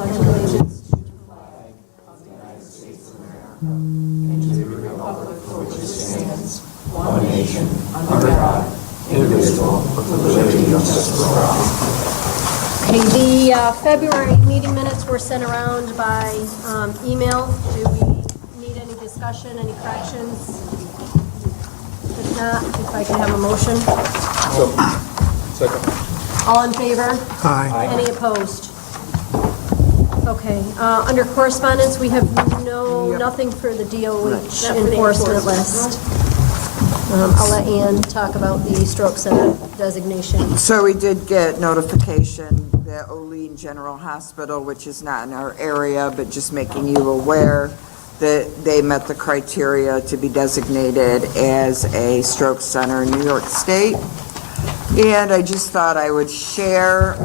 pledge allegiance to the flag of the United States of America and to the republic for which it stands, one nation, under God, indivisible, with liberty and justice for all. Okay, the February meeting minutes were sent around by email. Do we need any discussion, any corrections? If not, if I can have a motion. Second. All in favor? Aye. Any opposed? Okay, under correspondence, we have nothing for the DOH enforcement list. I'll let Ann talk about the stroke center designation. So we did get notification that Olean General Hospital, which is not in our area, but just making you aware that they met the criteria to be designated as a stroke center in New York State. And I just thought I would share,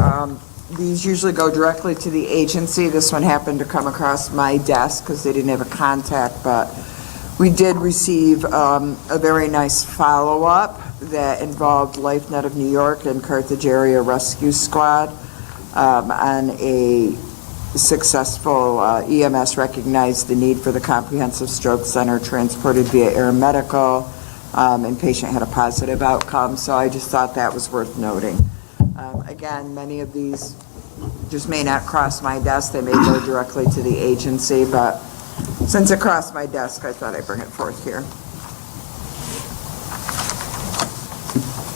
these usually go directly to the agency. This one happened to come across my desk because they didn't have a contact, but we did receive a very nice follow-up that involved LifeNet of New York and Carthage Area Rescue Squad on a successful EMS recognized the need for the comprehensive stroke center transported via air medical, and patient had a positive outcome. So I just thought that was worth noting. Again, many of these just may not cross my desk. They may go directly to the agency, but since it crossed my desk, I thought I'd bring it forth here.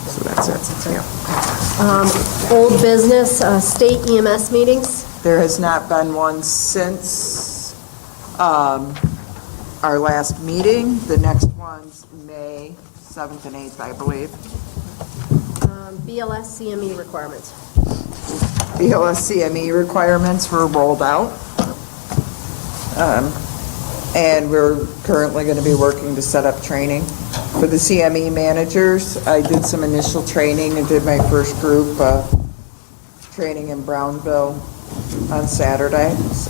So that's it. Yeah. Old business, state EMS meetings. There has not been one since our last meeting. The next one's May 7th and 8th, I believe. BLS CME requirements. BLS CME requirements were rolled out. And we're currently going to be working to set up training for the CME managers. I did some initial training and did my first group training in Brownville on Saturday. So,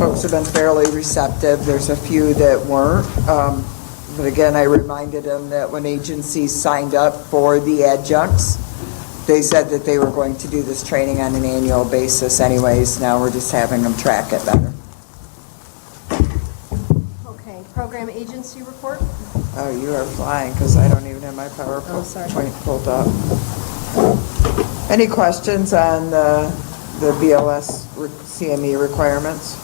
folks have been fairly receptive. There's a few that weren't. But again, I reminded them that when agencies signed up for the adjuncts, they said that they were going to do this training on an annual basis anyways. Now we're just having them track it better. Okay, program agency report. Oh, you are flying because I don't even have my PowerPoint pulled up. Any questions on the BLS CME requirements?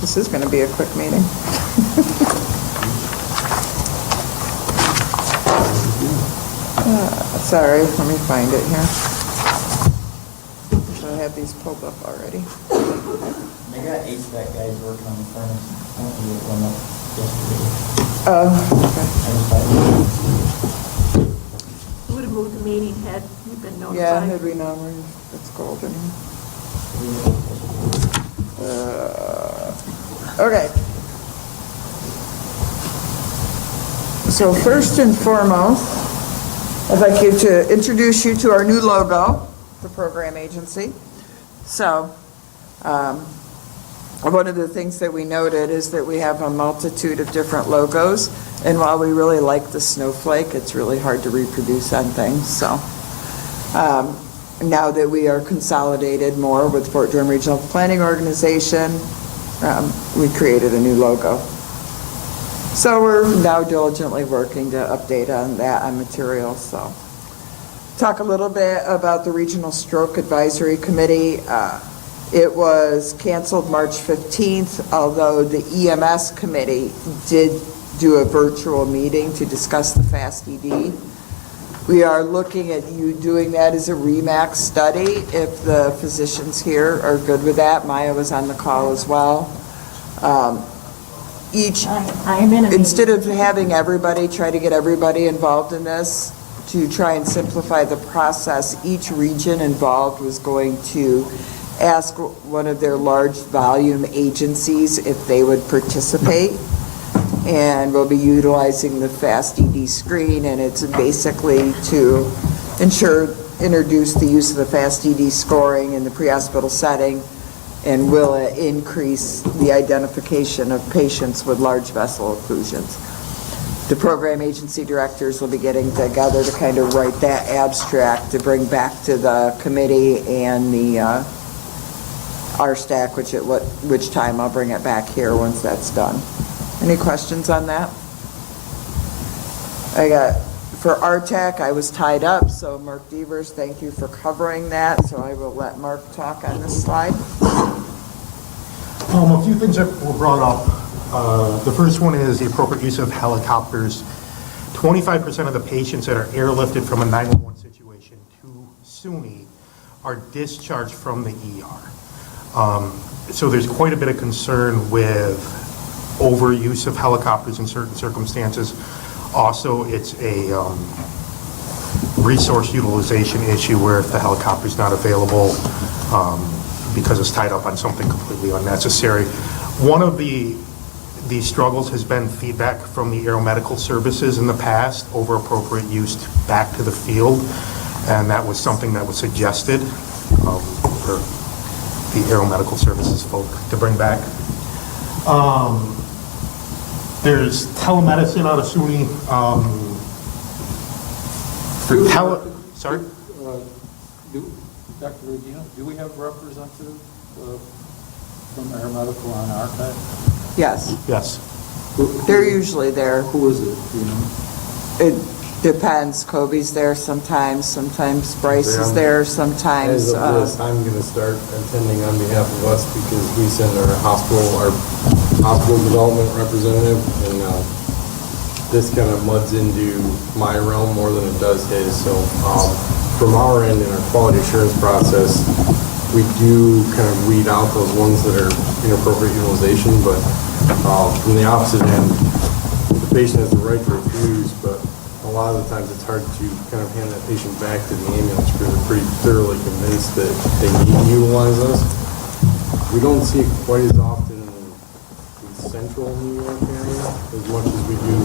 This is going to be a quick meeting. Sorry, let me find it here. I have these pulled up already. They got HVAC guys working on the furnace. I don't know what went up yesterday. Oh, Would have moved the meeting had you been okay. notified. Yeah, had we known it's golden. Okay. So first and foremost, I'd like you to introduce you to our new logo, the program agency. So one of the things that we noted is that we have a multitude of different logos, and while we really like the snowflake, it's really hard to reproduce on things. So now that we are consolidated more with Fort Drum Regional Planning Organization, we created a new logo. So we're now diligently working to update on that on materials. So talk a little bit about the Regional Stroke Advisory Committee. It was canceled March 15th, although the EMS committee did do a virtual meeting to discuss the FAST-ED. We are looking at you doing that as a Remac study if the physicians here are good with that. Maya was on the call as well. Instead of having everybody, try to get everybody involved in this, to try and simplify the process, each region involved was going to ask one of their large volume agencies if they would participate. And we'll be utilizing the FAST-ED screen, and it's basically to introduce the use of the FAST-ED scoring in the pre-hospital setting, and will it increase the identification of patients with large vessel occlusions. the program agency directors will be getting together to kind of write that abstract to bring back to the committee and the RSTAC, which time I'll bring it back here once that's done. Any questions on that? For RTAC, I was tied up, so Mark Devers, thank you for covering that. So I will let Mark talk on this slide. A few things that were brought up. The first one is the appropriate use of helicopters. 25% of the patients that are airlifted from a 911 situation to SUNY are discharged from the ER. So there's quite a bit of concern with overuse of helicopters in certain circumstances. Also, it's a resource utilization issue where if the helicopter's not available because it's tied up on something completely unnecessary. One of the struggles has been feedback from the aeromedical services in the past over appropriate use back to the field, and that was something that was suggested for the aeromedical services folk to bring back. There's telemedicine out of SUNY. Sorry? Dr. Regina, do we have representatives from aeromedical on our side? Yes, Yes. they're usually there. Who is it, do you know? It depends. Kobe's there sometimes Bryce is there, sometimes. As of this, I'm going to start attending on behalf of us because we send our hospital development representative, and this kind of muds into my realm more than it does his. So from our end in our quality assurance process, we do kind of weed out those ones that are inappropriate utilization, but from the opposite end, the patient has the right to refuse, but a lot of the times it's hard to kind of hand that patient back to the ambulance because they're pretty thoroughly convinced that they need to utilize us. We don't see it quite as often in the central New York area as much as we do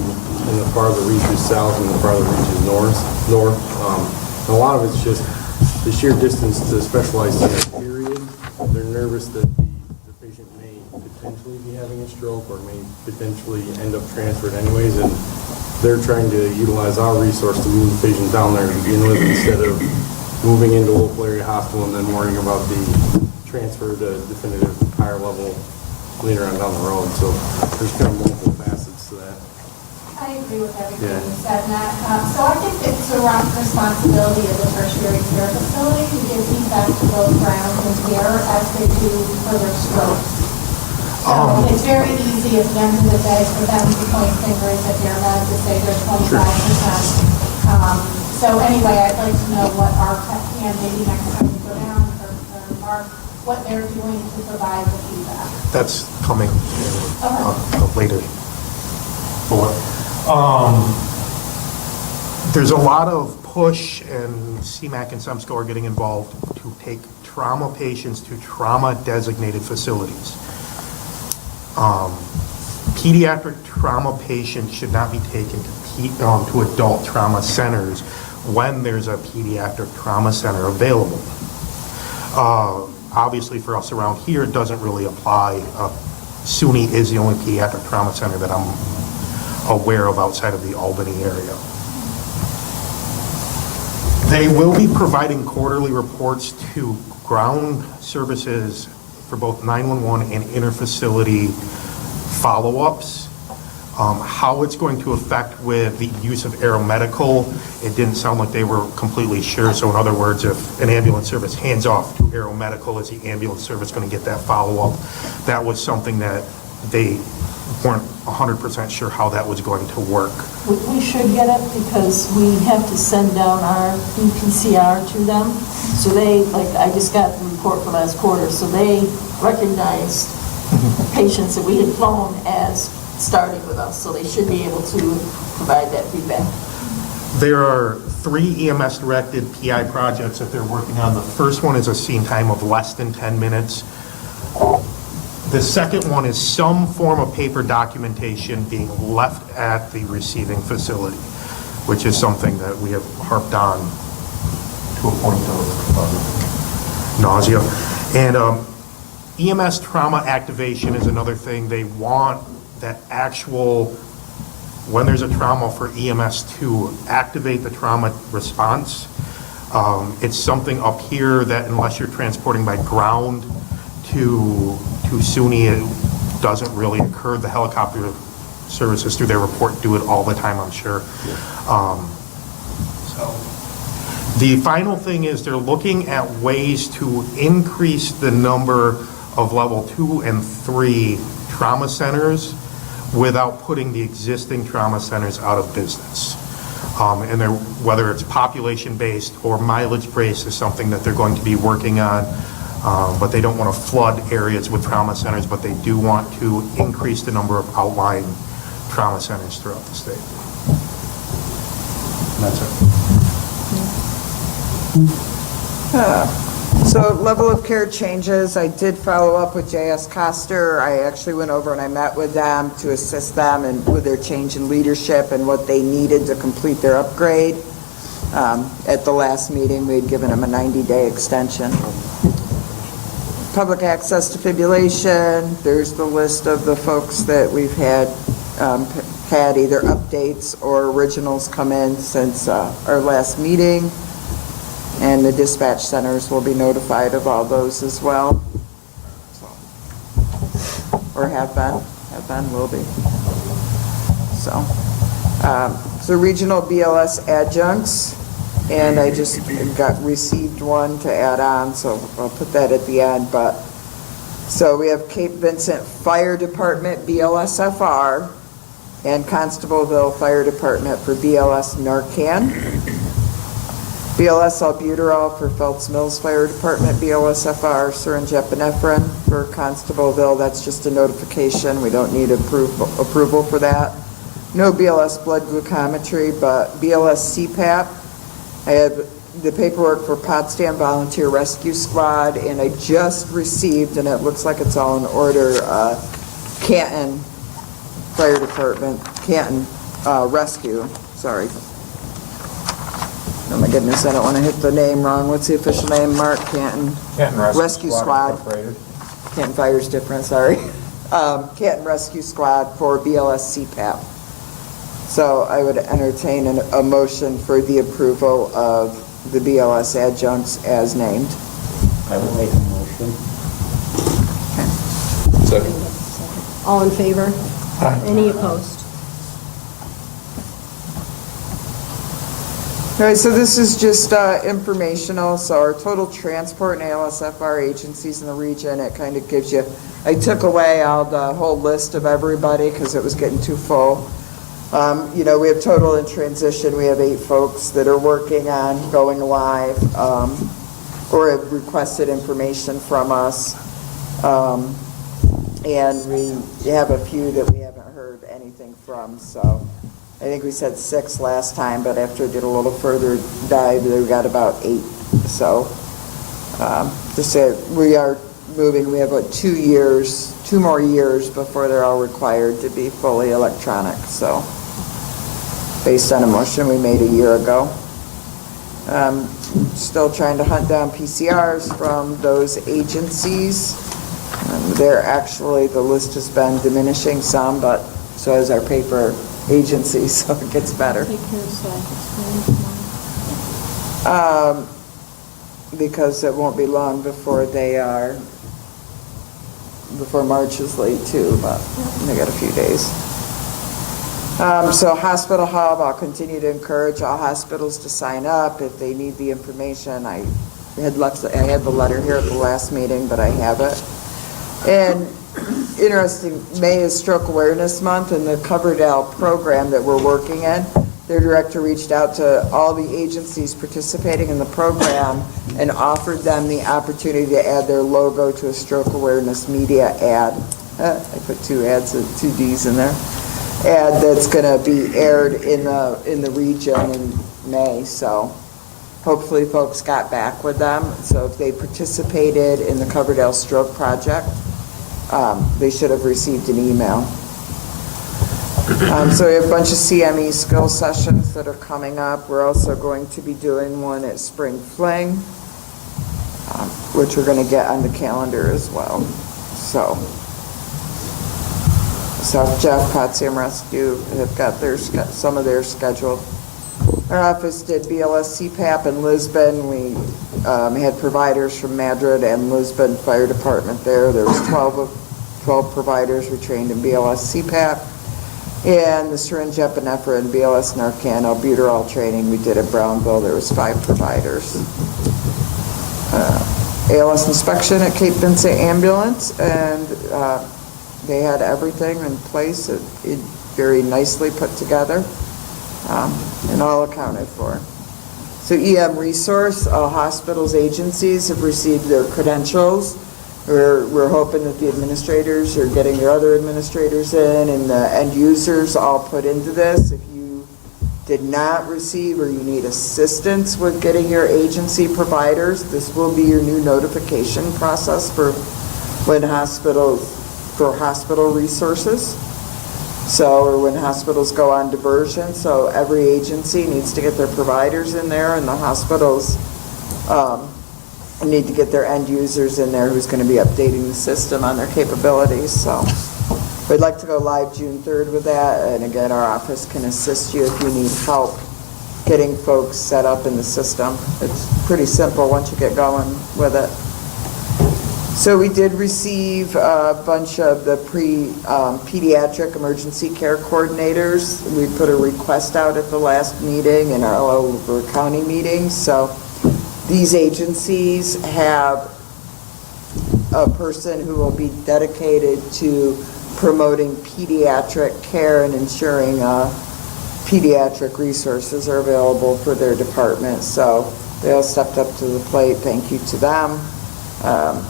in the farther reaches south and the farther reaches north. And a lot of it's just the sheer distance to specialized center, period. They're nervous that the patient may potentially be having a stroke or may potentially end up transferred anyways, and they're trying to utilize our resource to move the patient down there to begin with instead of moving into local area hospital and then worrying about the transfer to definitive higher level later on down the road. So there's kind of multiple facets to that. I agree with everything Yeah. you said, Matt. So I think it's a responsibility of the tertiary care facility to give feedback to both ground and air as they do for their strokes. So it's very easy at the end of the day for them to point fingers at their med to say they're 25%. So anyway, I'd like to know what our tech can, maybe next time we go down, or Mark, what they're doing to provide the feedback. That's coming later. There's a lot of push, and CMAC and SEMSCO are getting involved to take trauma patients to trauma-designated facilities. Pediatric trauma patients should not be taken to adult trauma centers when there's a pediatric trauma center available. Obviously, for us around here, it doesn't really apply. SUNY is the only pediatric trauma center that I'm aware of outside of the Albany area. They will be providing quarterly reports to ground services for both 911 and interfacility follow-ups. How it's going to affect with the use of aeromedical, it didn't sound like they were completely sure. So in other words, if an ambulance service hands off to aeromedical, is the ambulance service going to get that follow-up? That was something that they weren't 100% sure how that was going to work. We should get it because we have to send down our EPCR to them. So they, like, I just got the report for last quarter, so they recognized patients that we had flown as starting with us, so they should be able to provide that feedback. There are 3 EMS-directed PI projects that they're working on. The first one is a scene time of less than 10 minutes. The second one is some form of paper documentation being left at the receiving facility, which is something that we have harped on to a point of nausea. And EMS trauma activation is another thing. They want that actual when there's a trauma for EMS to activate the trauma response. It's something up here that unless you're transporting by ground to SUNY, it doesn't really occur. The helicopter services through their report do it all the time, I'm sure. So the final thing is they're looking at ways to increase the number of level 2 and 3 trauma centers without putting the existing trauma centers out of business. And they're, whether it's population-based or mileage-based is something that they're going to be working on. But they don't want to flood areas with trauma centers, but they do want to increase the number of outlying trauma centers throughout the state. And that's it. So level of care changes, I did follow up with J.S. Coster. I actually went over and I met with them to assist them and with their change in leadership and what they needed to complete their upgrade. At the last meeting, we had given them a 90-day extension. Public access defibrillation, there's the list of the folks that we've had either updates or originals come in since our last meeting. And the dispatch centers will be notified of all those as well. Or have been, will be. So regional BLS adjuncts, and I just received one to add on, so I'll put that at the end. But so we have Cape Vincent Fire Department BLSFR and Constableville Fire Department for BLS Narcan. BLS albuterol for Phelps Mills Fire Department, BLSFR, syringe epinephrine for Constableville. That's just a notification. We don't need approval for that. No BLS blood glucometry, but BLS CPAP. I have the paperwork for Potsdam Volunteer Rescue Squad, and I just received, and it looks like it's all in order, Canton Fire Department, Canton Rescue, sorry. Oh my goodness, I don't want to hit the name wrong. What's the official name, Mark? Canton Rescue Squad. Canton Fire's different, sorry. Canton Rescue Squad for BLS CPAP. So I would entertain a motion for the approval of the BLS adjuncts as named. I will make a motion. Second. All in favor? Any opposed? All right, so this is just informational. So our total transport and ALSFR agencies in the region, it kind of gives you, I took away the whole list of everybody because it was getting too full. You know, we have total in transition. We have 8 folks that are working on going live or have requested information from us. And we have a few that we haven't heard anything from. So I think we said 6 last time, but after I did a little further dive, we got about 8. So just say we are moving. We have about 2 more years before they're all required to be fully electronic. So based on a motion we made a year ago. Still trying to hunt down PCRs from those agencies. They're actually, the list has been diminishing some, but so has our paper agency, so it gets better. Because it won't be long before before March is late too, but they got a few days. So Hospital Hub, I'll continue to encourage all hospitals to sign up if they need the information. I had the letter here at the last meeting, but I have it. And interesting, May is Stroke Awareness Month, and the Coverdale program that we're working in, their director reached out to all the agencies participating in the program and offered them the opportunity to add their logo to a stroke awareness media ad. I put 2 ads, 2 Ds in there. Ad that's going to be aired in the region in May. So hopefully folks got back with them. So if they participated in the Coverdale Stroke Project, they should have received an email. So we have a bunch of CME skill sessions that are coming up. We're also going to be doing one at Spring Fling, which we're going to get on the calendar as well. So South Jeff, Potsdam Rescue have got some of theirs scheduled. Our office did BLS CPAP in Lisbon. We had providers from Madrid and Lisbon Fire Department there. There was 12 providers we trained in BLS CPAP. And the syringe epinephrine, BLS Narcan, albuterol training we did at Brownville. There was 5 providers. ALS inspection at Cape Vincent Ambulance, and they had everything in place, it very nicely put together, and all accounted for. So EM Resource, all hospitals, agencies have received their credentials. We're hoping that the administrators are getting their other administrators in, and the end users all put into this. If you did not receive or you need assistance with getting your agency providers, this will be your new notification process for hospital resources. So, or when hospitals go on diversion, so every agency needs to get their providers in there, and the hospitals need to get their end users in there who's going to be updating the system on their capabilities. So we'd like to go live June 3rd with that, and again, our office can assist you if you need help getting folks set up in the system. It's pretty simple once you get going with it. So we did receive a bunch of the pediatric emergency care coordinators. We put a request out at the last meeting and our all over county meetings. So these agencies have a person who will be dedicated to promoting pediatric care and ensuring pediatric resources are available for their department. So they all stepped up to the plate. Thank you to them.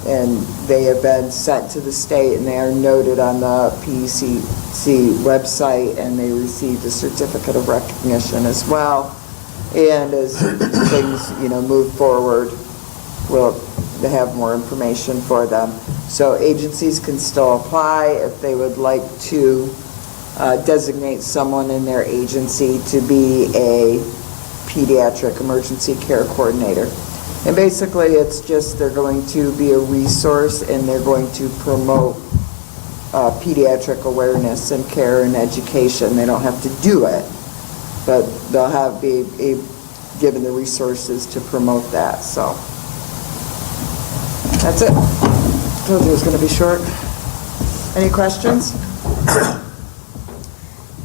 And they have been sent to the state, and they are noted on the PECC website, and they received a certificate of recognition as well. And as things, move forward, we'll have more information for them. So agencies can still apply if they would like to designate someone in their agency to be a pediatric emergency care coordinator. And basically, it's just they're going to be a resource, and they're going to promote pediatric awareness and care and education. They don't have to do it, but they'll be given the resources to promote that. So that's it. Told you it was going to be short. Any questions?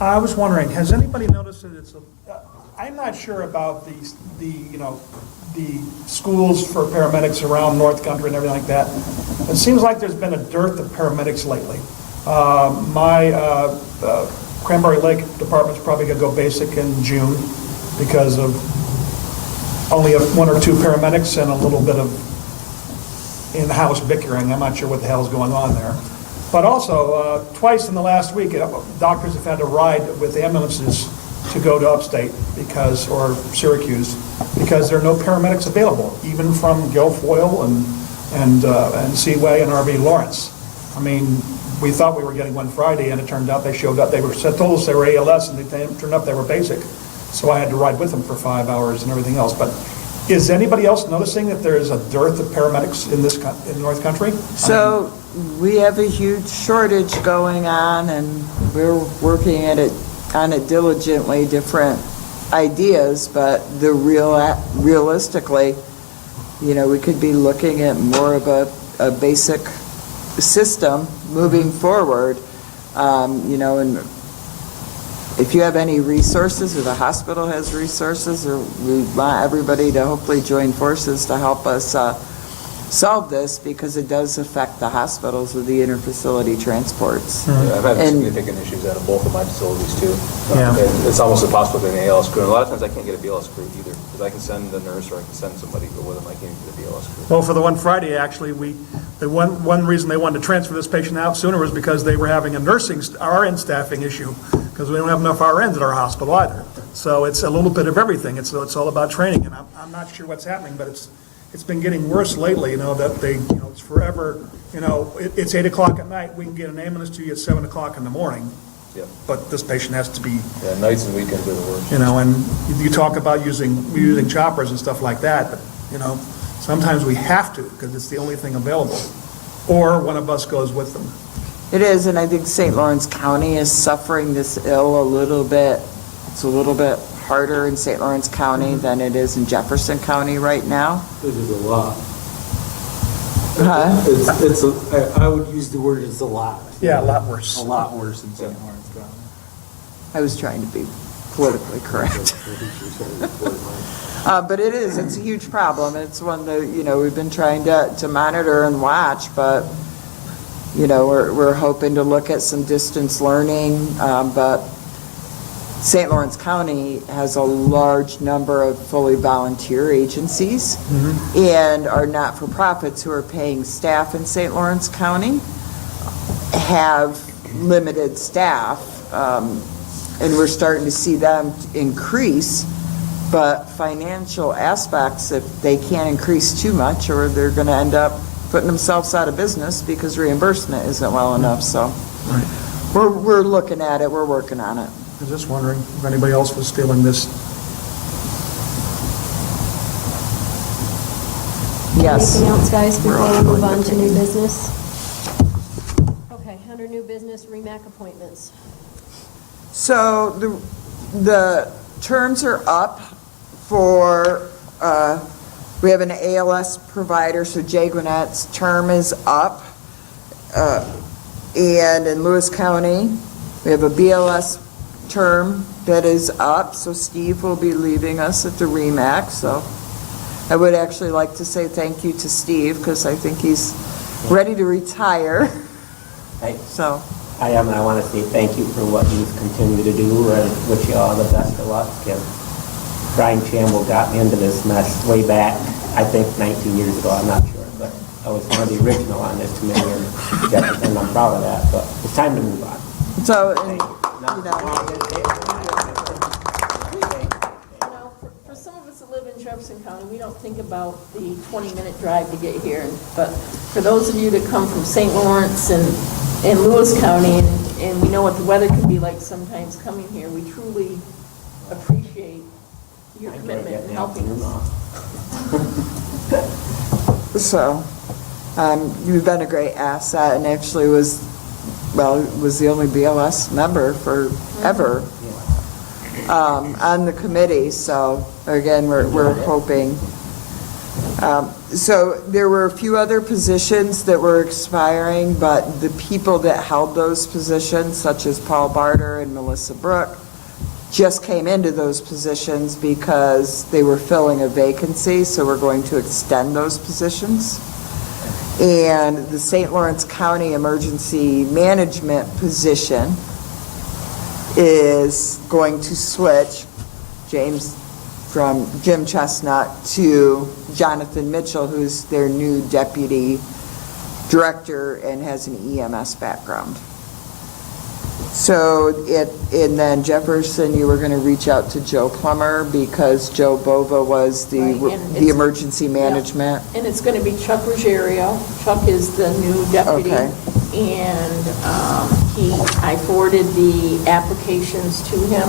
I was wondering, has anybody noticed that I'm not sure about the schools for paramedics around North Country and everything like that. It seems like there's been a dearth of paramedics lately. My Cranberry Lake department's probably going to go basic in June because of only 1 or 2 paramedics and a little bit of in-house bickering. I'm not sure what the hell's going on there. But also, twice in the last week, doctors have had to ride with ambulances to go to upstate or Syracuse because there are no paramedics available, even from Guilfoyle and Seaway and RV Lawrence. I mean, we thought we were getting one Friday, and it turned out they showed up. They told us they were ALS, and they turned up they were basic. So I had to ride with them for 5 hours and everything else. But is anybody else noticing that there is a dearth of paramedics in North Country? So we have a huge shortage going on, and we're working on it diligently, different ideas, but realistically, we could be looking at more of a basic system moving forward, and if you have any resources, or the hospital has resources, or we want everybody to hopefully join forces to help us solve this, because it does affect the hospitals with the interfacility transports. Yeah, I've had significant issues out of both of my facilities too. Yeah. It's almost impossible to get an ALS crew. And a lot of times I can't get a BLS crew either, because I can send the nurse or I can send somebody to go with them. I can't get a BLS crew. Well, for the one Friday, actually, the one reason they wanted to transfer this patient out sooner was because they were having a RN staffing issue, because we don't have enough RNs at our hospital either. So it's a little bit of everything. It's all about training, and I'm not sure what's happening, but it's been getting worse lately, that it's forever, it's 8 o'clock at night, we can get an ambulance to you at 7 o'clock in the morning. Yeah. But this patient has to be, Yeah, nights and weekends are the worst. and you talk about using choppers and stuff like that, but, sometimes we have to, because it's the only thing available. Or one of us goes with them. It is, and I think St. Lawrence County is suffering this ill a little bit. It's a little bit harder in St. Lawrence County than it is in Jefferson County right now. It is a lot. Huh? I would use the word it's a lot. Yeah, a lot worse. A lot worse in St. Lawrence County. I was trying to be politically correct. But it is, it's a huge problem. It's one that, we've been trying to monitor and watch, but, we're hoping to look at some distance learning. But St. Lawrence County has a large number of fully volunteer agencies and our not-for-profits who are paying staff in St. Lawrence County have limited staff, and we're starting to see them increase, but financial aspects, if they can't increase too much, or they're going to end up putting themselves out of business because reimbursement isn't well enough, so we're looking at it, we're working on it. I was just wondering if anybody else was feeling this. Yes. Anything else, guys, before we move on to new business? Okay, under new business, Remac appointments. So the terms are up for, we have an ALS provider, so Jay Gwinnett's term is up. And in Lewis County, we have a BLS term that is up, so Steve will be leaving us at the Remac. So I would actually like to say thank you to Steve, because I think he's ready to retire. So. I am, and I want to say thank you for what you continue to do, and wish you all the best of luck. And Brian Chamble got me into this mess way back, I think 19 years ago, I'm not sure, but I was one of the original on this committee, and I'm proud of that, but it's time to move on. So, For some of us that live in Jefferson County, we don't think about the 20-minute drive to get here. But for those of you that come from St. Lawrence and Lewis County, and we know what the weather can be like sometimes coming here, we truly appreciate your commitment in helping us. So, you've been a great asset, and actually was the only BLS member forever on the committee. So again, we're hoping. So there were a few other positions that were expiring, but the people that held those positions, such as Paul Barter and Melissa Brook, just came into those positions because they were filling a vacancy, so we're going to extend those positions. And the St. Lawrence County Emergency Management position is going to switch from Jim Chestnut to Jonathan Mitchell, who's their new deputy director and has an EMS background. So and then Jefferson, you were going to reach out to Joe Plummer because Joe Bova was the emergency management. And it's going to be Chuck Ruggiero. Chuck is the new deputy. Okay. And I forwarded the applications to him.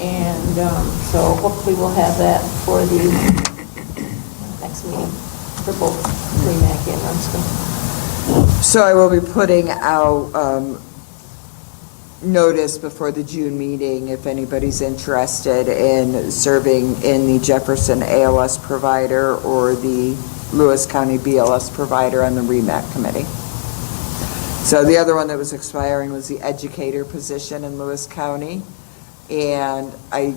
And so hopefully we'll have that for the next meeting for both Remac and Rumsfeld. So I will be putting out notice before the June meeting if anybody's interested in serving in the Jefferson ALS provider or the Lewis County BLS provider on the Remac committee. So the other one that was expiring was the educator position in Lewis County. And I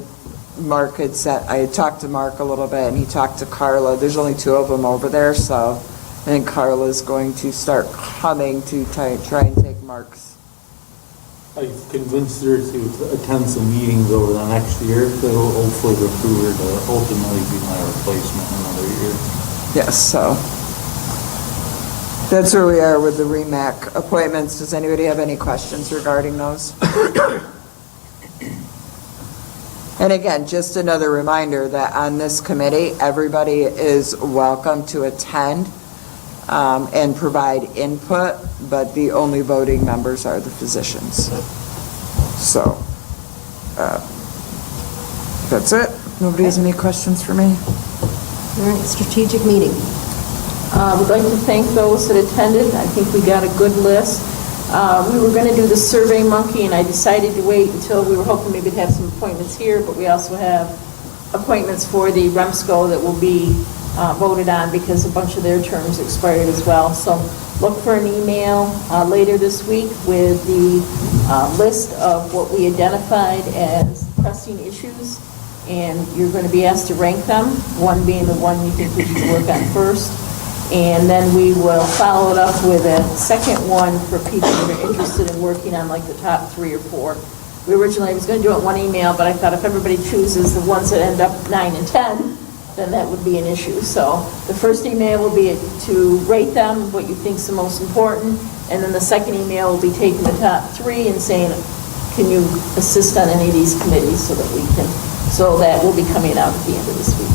had talked to Mark a little bit, and he talked to Carla. There's only two of them over there, so I think Carla's going to start coming to try and take Mark's. I've convinced her to attend some meetings over the next year that will hopefully recruit her to ultimately be my replacement in another year. Yes, so that's where we are with the Remac appointments. Does anybody have any questions regarding those? And again, just another reminder that on this committee, everybody is welcome to attend and provide input, but the only voting members are the physicians. So that's it. Nobody has any questions for me? All right, strategic meeting. We'd like to thank those that attended. I think we got a good list. We were going to do the Survey Monkey, and I decided to wait until we were hoping maybe to have some appointments here, but we also have appointments for the REMSCO that will be voted on because a bunch of their terms expired as well. So look for an email later this week with the list of what we identified as pressing issues, and you're going to be asked to rank them, one being the one you think we should work on first. And then we will follow it up with a second one for people that are interested in working on like the top 3 or 4. We originally was going to do it in one email, but I thought if everybody chooses the ones that end up 9 and 10, then that would be an issue. So the first email will be to rate them, what you think is the most important, and then the second email will be taking the top 3 and saying, can you assist on any of these committees so that we can, so that will be coming out at the end of this week.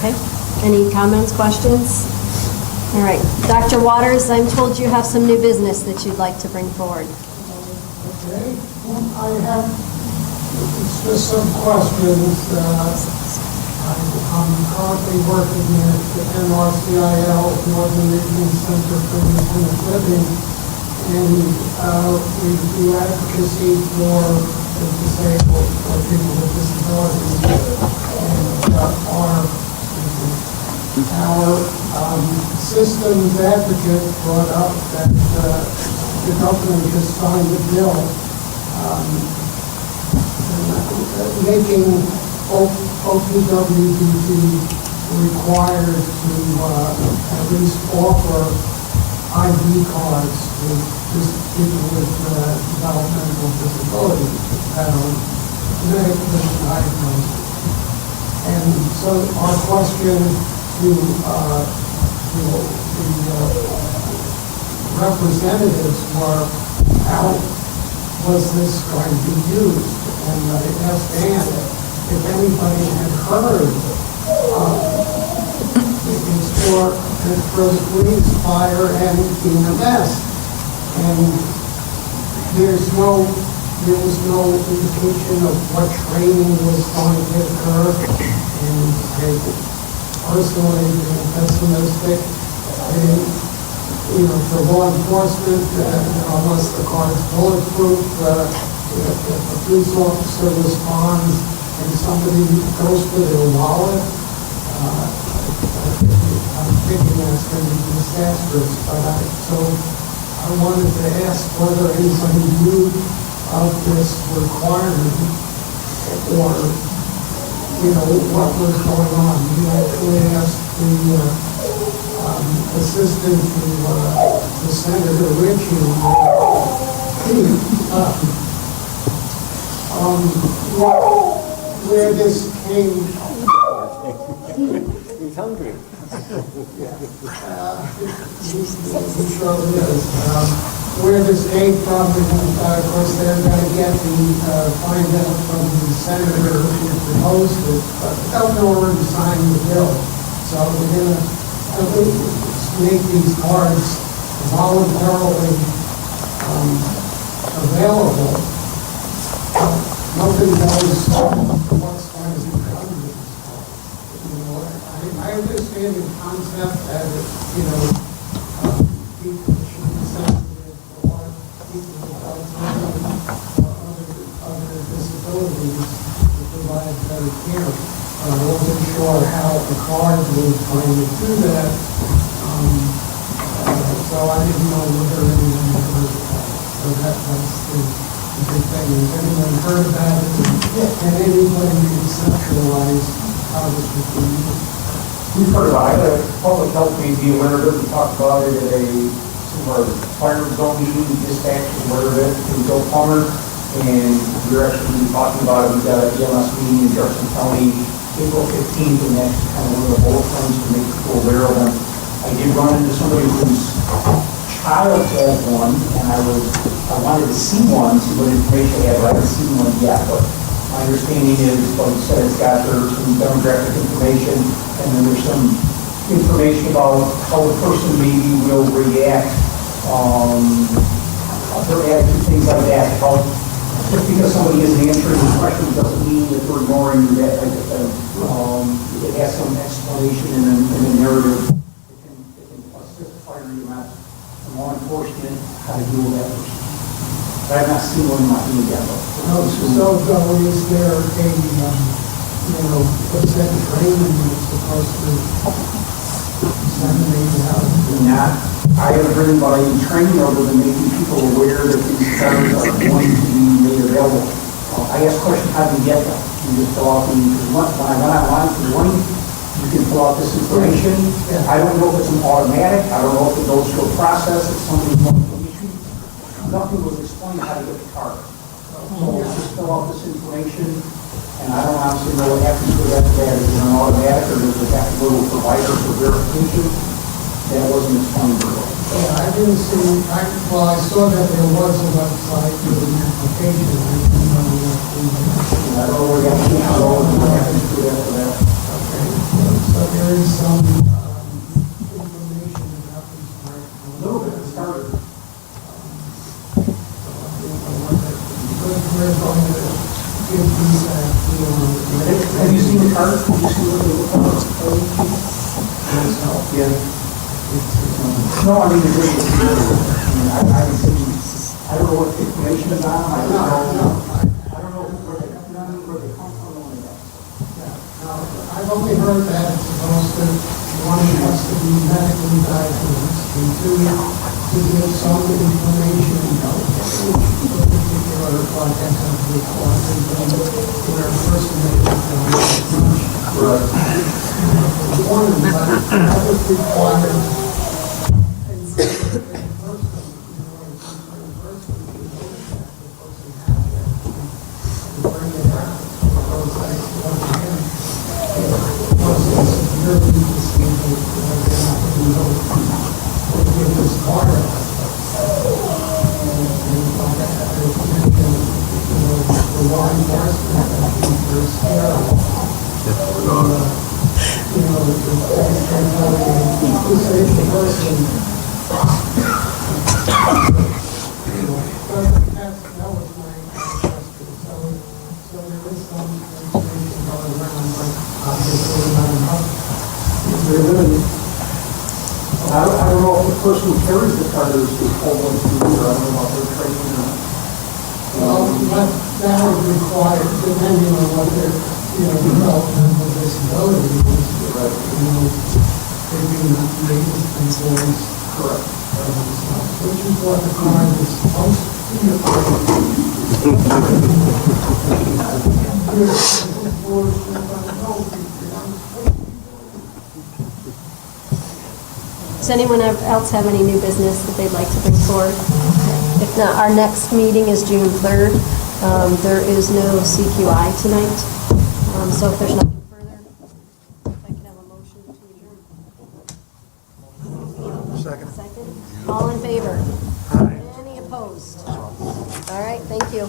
Okay, any comments, questions? All right, Dr. Waters, I'm told you have some new business that you'd like to bring forward. Okay, I have, it's just some questions. I'm currently working at the NRCIL, Northern Region Center for Independent Living, and we do advocacy for the disabled, for people with disabilities, and our systems advocate brought up that the government has signed a bill making OPWDD required to at least offer ID cards to people with developmental disabilities that are medically diagnosed. And so our question to the representatives were, how was this going to be used? And I asked Ann if anybody had heard it's for the police, fire, and EMS. And there was no indication of what training was going to occur, and I personally am pessimistic. For law enforcement, unless the car is bulletproof, if a police officer responds and somebody goes for their wallet, I'm thinking that's going to be disastrous. So I wanted to ask whether anybody knew of this requirement, or, what was going on. We actually asked the assistant to Senator Ritchie where this came. He's hungry. He surely is. Where this came from, and of course they're going to get find out from the senator who proposed it, but the governor already signed the bill. So we're going to make these cards voluntarily available. Nobody knows what's going to be done with this card. I understand the concept that people should be sensitive for people with Alzheimer's or other disabilities to provide better care. I wasn't sure how a card was going to do that, so I didn't know whether anyone had heard of that. So that's the big thing. Has anyone heard about it? Can anybody conceptualize how this would be used? We've heard about it. Public health may be aware of it. We talked about it at some of our fire zone meeting. Dispatch was aware of it. It was Bill Plummer, and we're actually talking about it. We've got an EMS meeting in Jefferson County April 15th, and that's kind of one of the bullet points to make people aware of them. I did run into somebody whose child had one, and I wanted to see one, see what information they had, but I haven't seen one yet. But my understanding is, like you said, it's got some demographic information, and then there's some information about how the person maybe will react, their attitude, things like that. How, just because somebody isn't answering the question doesn't mean that they're ignoring you, that type of thing. It has some explanation in the narrative. It deal with that person. But I've not seen one in my hand yet, though. So is there a, what's that training that's supposed to disseminate out? Not, I haven't heard about any training other than making people aware that these cars are going to be made available. I asked questions, how do you get them? You just fill out the, when I went online for the link, you can fill out this information. I don't know if it's an automatic, I don't know if it goes through a process, if somebody's going to issue. Nothing was explained how to get the car. So just fill out this information, and I don't honestly know what happens to that. Is it an automatic, or does it have to go to a provider for verification? That wasn't explained very well. Yeah, I didn't see, I saw that there was a website with an application. I didn't know what I don't know where the application goes, and what happens to that for that. Okay, so there is some information about these cars. A little bit, it started. We're going to give these Have you seen the cars? Have you seen what they look like? Yeah. No, I mean, I've seen, I don't know what the information is on them, I don't know where they come from, or that. I've only heard that it's supposed to, one has to be medically diagnosed, and two, to give some information, for particular, like I have required, where a person may be diagnosed. One, but that was required. I don't know if the person who carries the car is told what to do, or I don't know about their training or not. Well, that would require, depending on what their, developmental disability is, maybe not maintenance concerns. Correct. Which is what the car is supposed Does anyone else have any new business that they'd like to bring forward? If not, our next meeting is June 3rd. There is no CQI tonight. So if there's nothing further, if I can have a motion to adjourn. Second. All in favor? Any opposed? All right, thank you.